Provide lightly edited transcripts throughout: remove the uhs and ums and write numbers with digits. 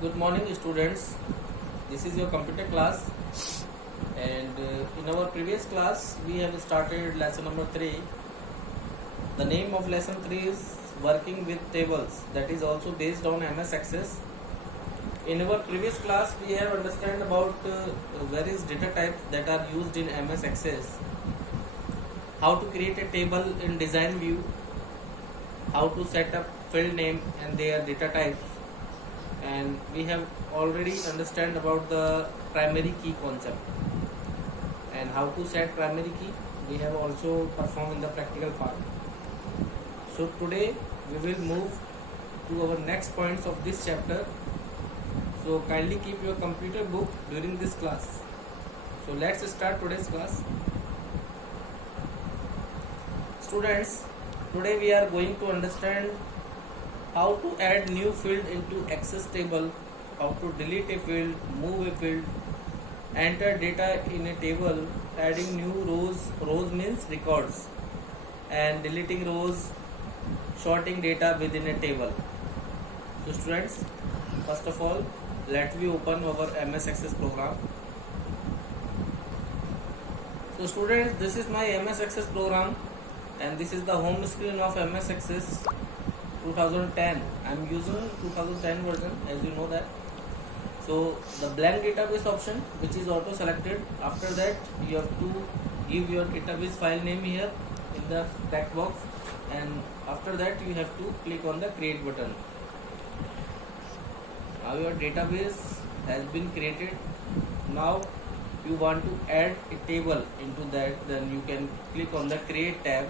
Good morning, students. This is your computer class, and in our previous class, we have started lesson number 3. The name of lesson 3 is working with tables, that is also based on MS Access. In our previous class, we have understand about various data types that are used in MS Access, how to create a table in design view, how to set up field name and their data types, and we have already understand about the primary key concept and how to set primary key. We have also performed in the practical part. So today we will move to our next points of this chapter. So kindly keep your computer book during this class. So let's start today's class. Students, today we are going to understand how to add new field into Access table, how to delete a field, move a field, enter data in a table, adding new rows means records, and deleting rows, sorting data within a table. So students, first of all, let me open our MS Access program. So students, this is my MS Access program, and this is the home screen of MS Access 2010. I am using 2010 version, as you know that. So the blank database option, which is auto selected. After that, you have to give your database file name here in the text box, and after that you have to click on the create button. Now your database has been created. Now you want to add a table into that, then you can click on the create tab,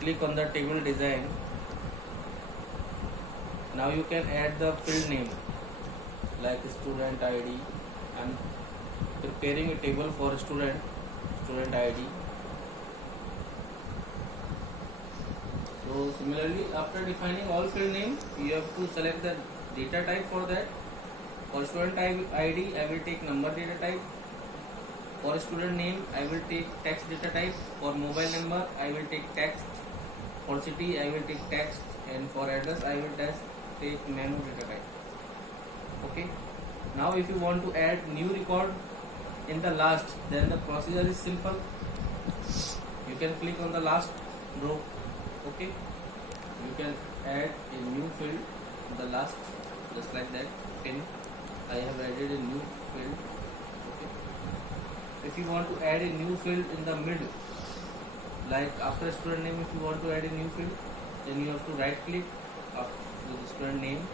click on the table design. Now you can add the field name like student ID. I am preparing a table for student ID. So similarly, after defining all field name, you have to select the data type for that. For student ID, I will take number data type. For student name, I will take text data type. For mobile number, I will take text. For city, I will take text, and for address, I will take memo data type. Okay. Now, if you want to add new record in the last, then the procedure is simple. You can click on the last row. Okay. You can add a new field in the last, just like that. Pin. I have added a new field. Okay. If you want to add a new field in the middle, like after student name, if you want to add a new field, then you have to right click with the student name,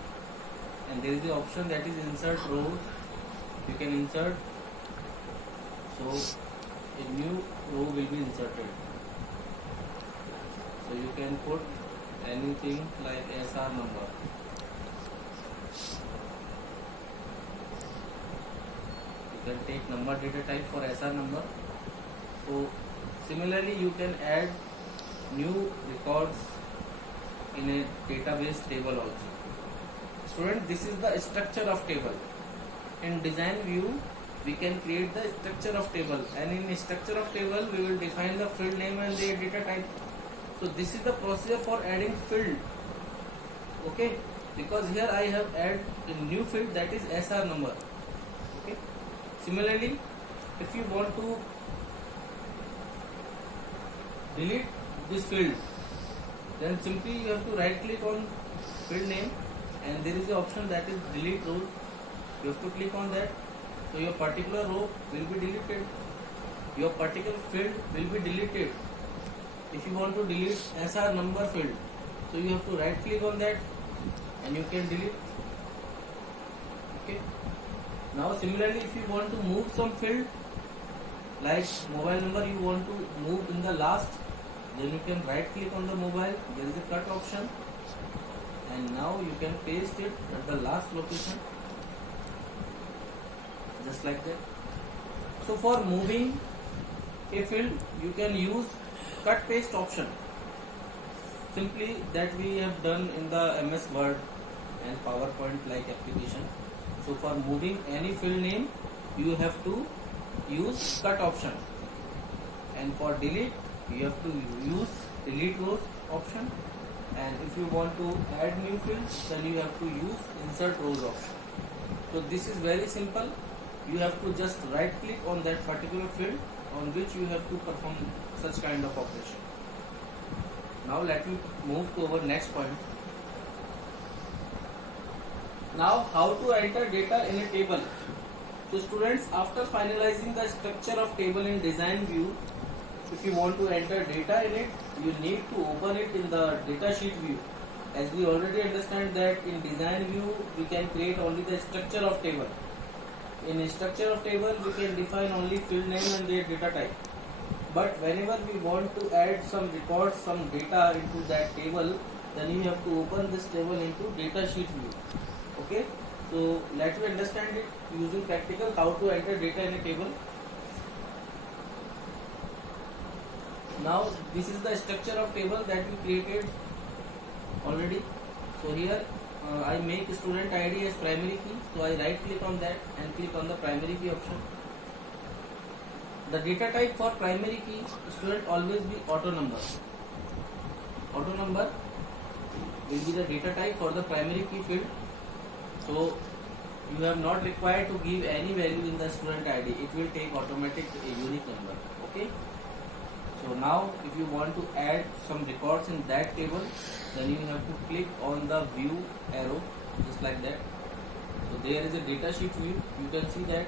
and there is the option that is insert rows. You can insert, so a new row will be inserted. So you can put anything like SR number. You can take number data type for SR number. So similarly, you can add new records in a database table also. Student, this is the structure of table. In design view, we can create the structure of table, and in structure of table, we will define the field name and their data type. So this is the procedure for adding field. Okay, because here I have added a new field, that is SR number. Okay. Similarly, if you want to delete this field, then simply you have to right click on field name, and there is the option that is delete rows. You have to click on that. So your particular row will be deleted, your particular field will be deleted. If you want to delete SR number field, so you have to right click on that and you can delete. Okay. Now similarly, if you want to move some field like mobile number, you want to move in the last, then you can right click on the mobile, there is a cut option, and now you can paste it at the last location, just like that. So for moving a field, you can use cut paste option, simply that we have done in the MS Word and PowerPoint like application. So for moving any field name, you have to use cut option, and for delete, you have to use delete rows option, and if you want to add new fields, then you have to use insert rows option. So this is very simple. You have to just right click on that particular field on which you have to perform such kind of operation. Now let me move to our next point. Now how to enter data in a table. So students, after finalizing the structure of table in design view, if you want to enter data in it, you need to open it in the data sheet view. As we already understand that in design view we can create only the structure of table. In structure of table we can define only field name and their data type. But whenever we want to add some records, some data into that table, then you have to open this table into data sheet view. Okay, so let me understand it using practical how to enter data in a table. Now this is the structure of table that we created already. So here I make student ID as primary key, so I right click on that and click on the primary key option. The data type for primary key student always be auto number. Auto number will be the data type for the primary key field. So you have not required to give any value in the student ID. It will take automatic a unique number. Okay. So now if you want to add some records in that table, then you have to click on the view arrow just like that. So there is a data sheet view. You can see that.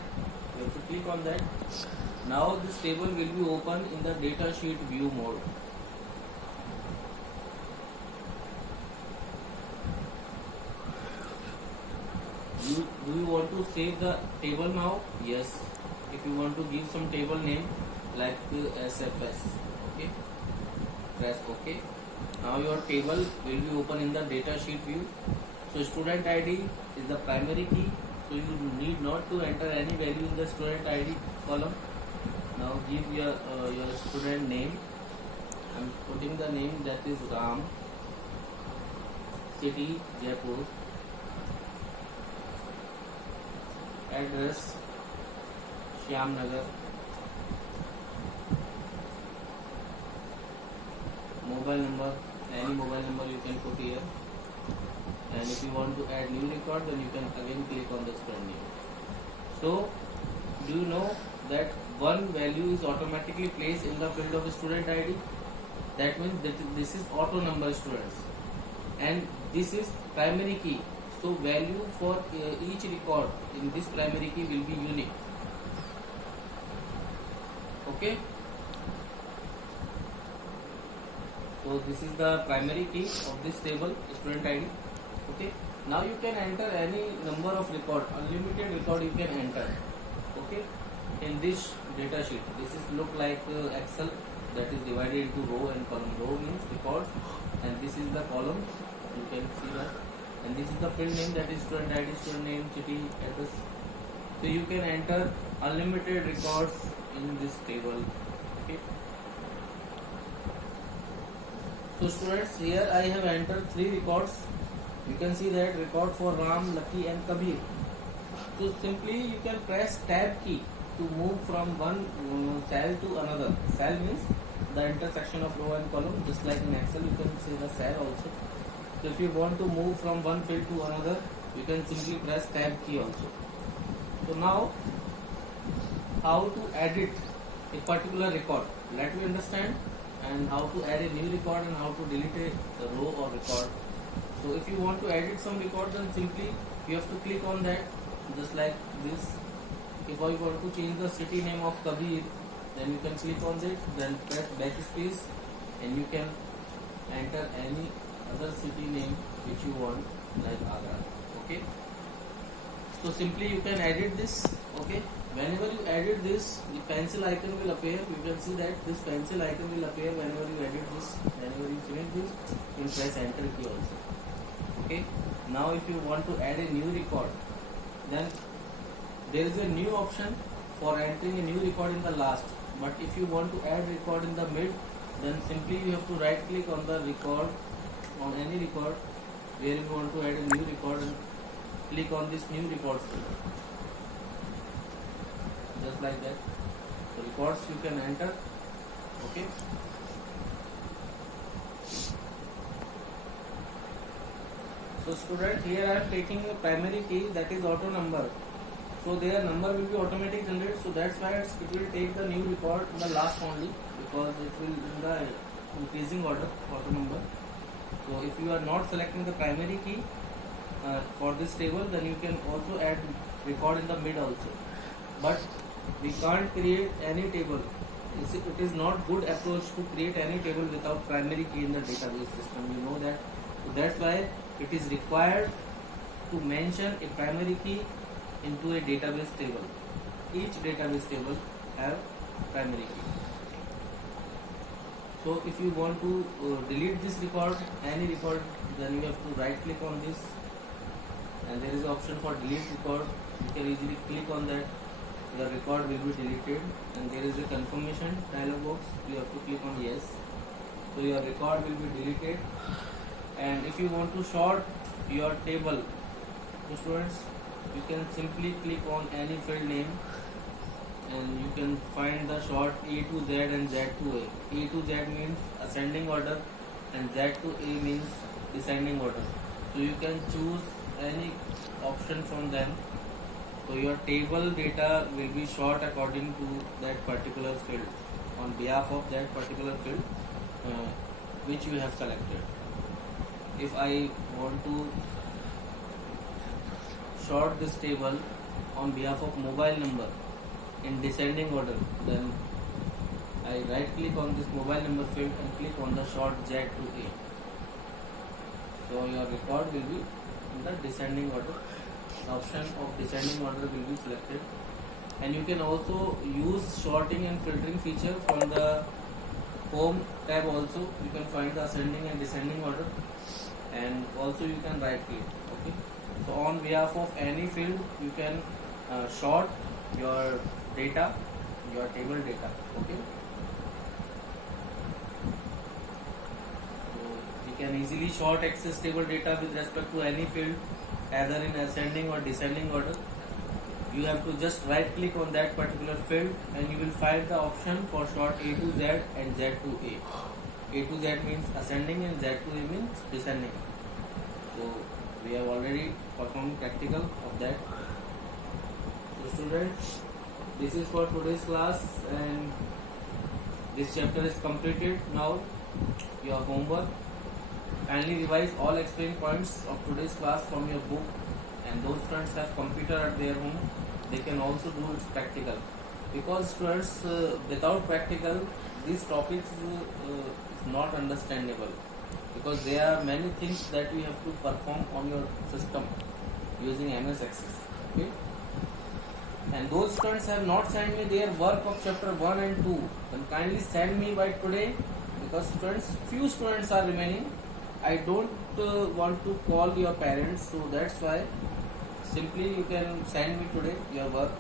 You have to click on that. Now this table will be open in the data sheet view mode. Do you want to save the table now? Yes. If you want to give some table name like SFS, okay, press OK. Now your table will be open in the data sheet view. So student ID is the primary key, so you need not to enter any value in the student ID column. Now give your student name. I am putting the name that is Ram, city Jaipur, address Shyam Nagar, mobile number, any mobile number you can put here, and if you want to add new record, then you can again click on the student name. So do you know that one value is automatically placed in the field of student ID? That means that this is auto number students, and this is primary key. So value for each record in this primary key will be unique. Okay. So this is the primary key of this table, student ID. Okay. Now you can enter any number of record, unlimited record you can enter. Okay. In this data sheet, this is look like Excel that is divided into row and column. Row means records, and this is the columns. You can see that, and this is the field name that is student ID, student name, city, address. So you can enter unlimited records in this table. Okay. So students, here I have entered 3 records. You can see that record for Ram, Lucky and Kabir. So simply you can press tab key to move from one cell to another. Cell means the intersection of row and column, just like in Excel you can see the cell also. So if you want to move from one field to another, you can simply press tab key also. So now how to edit a particular record, let me understand, and how to add a new record and how to delete a row or record. So if you want to edit some record, then simply you have to click on that just like this. If I want to change the city name of Kabir, then you can click on this, then press backspace, and you can enter any other city name which you want, like Agra. Okay. So simply you can edit this. Okay. Whenever you edit this, the pencil icon will appear. You can see that this pencil icon will appear whenever you edit this. Whenever you finish this, you can press enter key also. Okay. Now if you want to add a new record, then there is a new option for entering a new record in the last. But if you want to add record in the mid, then simply you have to right click on the record, on any record where you want to add a new record, and click on this new records folder. Just like that. The records you can enter. Okay. So student, here I am taking a primary key, that is auto number. So their number will be automatic generated. So that's why it will take the new record in the last only, because it will in the increasing order auto number. So if you are not selecting the primary key for this table, then you can also add record in the mid also. But we can't create any table. It is not good approach to create any table without primary key in the database system. You know that. So that's why it is required to mention a primary key into a database table. Each database table have primary key. So if you want to delete this record, any record, then you have to right click on this, and there is an option for delete record. You can easily click on that. The record will be deleted, and there is a confirmation dialog box. You have to click on yes. So your record will be deleted. And if you want to sort your table, so students, you can simply click on any field name, and you can find the sort A to Z and Z to A. A to Z means ascending order, and Z to A means descending order. So you can choose any option from them. So your table data will be sort according to that particular field, on behalf of that particular field which you have selected. If I want to sort this table on behalf of mobile number in descending order, then I right click on this mobile number field and click on the sort Z to A. So your record will be in the descending order. The option of descending order will be selected, and you can also use sorting and filtering feature from the home tab. Also you can find the ascending and descending order, and also you can right click. Okay, so on behalf of any field you can sort your data, your table data. Okay, so we can easily sort access table data with respect to any field, either in ascending or descending order. You have to just right click on that particular field, and you will find the option for sort A to Z and Z to A. A to Z means ascending and Z to A means descending. So we have already performed practical of that. So students, this is for today's class, and this chapter is completed. Now your homework. Kindly revise all explained points of today's class from your book, and those students have computer at their home, they can also do its practical, because students without practical these topics is not understandable, because there are many things that you have to perform on your system using MS Access. Okay, and those students have not sent me their work of chapter 1 and 2, then kindly send me by today, because few students are remaining. I don't want to call your parents, so that's why simply you can send me today your work,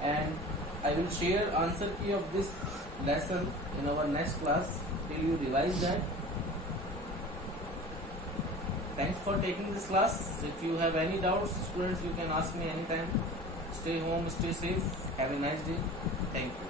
and I will share answer key of this lesson in our next class till you revise that. Thanks for taking this class. If you have any doubts, students, you can ask me anytime. Stay home, stay safe. Have a nice day. Thank you.